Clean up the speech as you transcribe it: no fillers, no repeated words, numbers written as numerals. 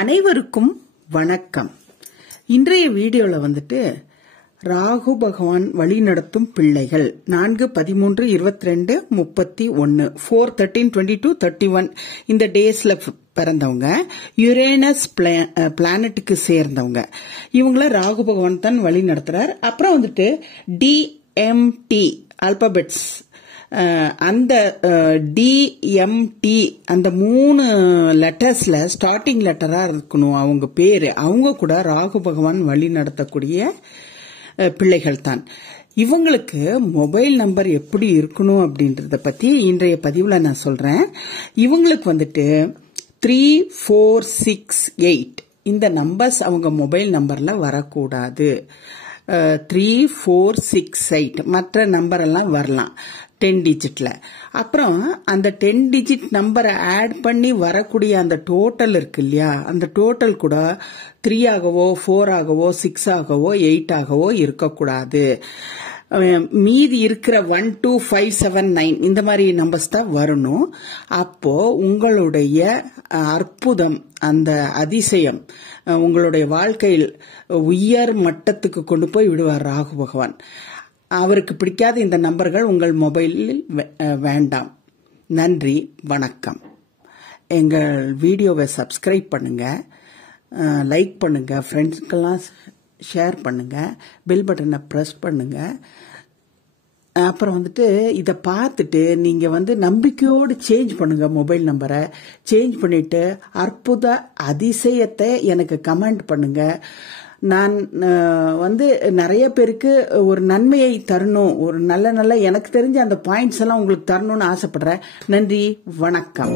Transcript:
அனைவருக்கும் வணக்கம். இன்றைய வீடியோல வந்துட்டு ராகு பகவான் வழி நடத்தும் பிள்ளைகள் 4, 13, 22, 31, 4, 13, 22, 31 இந்த டேஸ்ல பிறந்தவங்க, யுரேனஸ் பிளானட்டுக்கு சேர்ந்தவங்க. இவங்கள ராகு பகவான் தான் வழி நடத்துறார். அப்புறம் வந்துட்டு DMT ஆல்பபெட்ஸ், அந்த DMT அந்த 3 லெட்டர்ஸ்ல ஸ்டார்டிங் லெட்டரா இருக்கணும் அவங்க பேரு. அவங்க கூட ராகு பகவான் வழி நடத்தக்கூடிய பிள்ளைகள் தான். இவங்களுக்கு மொபைல் நம்பர் எப்படி இருக்கணும் அப்படின்றத பத்தி இன்றைய பதிவுல நான் சொல்றேன். இவங்களுக்கு வந்துட்டு 3, 4, 6, 8 இந்த நம்பர்ஸ் அவங்க மொபைல் நம்பர்ல வரக்கூடாது. 3, 4, 6, 8 மற்ற நம்பர் எல்லாம் வரலாம் 10 டிஜிட்ல. அப்புறம் அந்த 10 டிஜிட் நம்பரை ஆட் பண்ணி வரக்கூடிய அந்த டோட்டல் இருக்கு இல்லையா, அந்த டோட்டல் கூட 3 ஆகவோ 4 ஆகவோ 6 ஆகவோ 8 ஆகவோ இருக்கக்கூடாது. மீதி இருக்கிற 1, 2, 5, 7, 9 இந்த மாதிரி நம்பர்ஸ் தான் வரணும். அப்போ உங்களுடைய அற்புதம், அந்த அதிசயம் உங்களுடைய வாழ்க்கையில் உயர் மட்டத்துக்கு கொண்டு போய் விடுவார் ராகு பகவான். அவருக்கு பிடிக்காத இந்த நம்பர்கள் உங்கள் மொபைலில் வேண்டாம். நன்றி, வணக்கம். எங்கள் வீடியோவை சப்ஸ்கிரைப் பண்ணுங்க, லைக் பண்ணுங்க, ஃப்ரெண்ட்ஸ்க்கெல்லாம் ஷேர் பண்ணுங்க, பெல் பட்டனை ப்ரெஸ் பண்ணுங்க. அப்புறம் வந்துட்டு இதை பார்த்துட்டு நீங்க நம்பிக்கையோடு சேஞ்ச் பண்ணுங்க. மொபைல் நம்பரை சேஞ்ச் பண்ணிட்டு அற்புத அதிசயத்தை எனக்கு கமெண்ட் பண்ணுங்க. நான் நிறைய பேருக்கு ஒரு நன்மையை தரணும், ஒரு நல்ல எனக்கு தெரிஞ்ச அந்த பாயிண்ட்ஸ் எல்லாம் உங்களுக்கு தரணும்னு ஆசைப்படுறேன். நன்றி, வணக்கம்.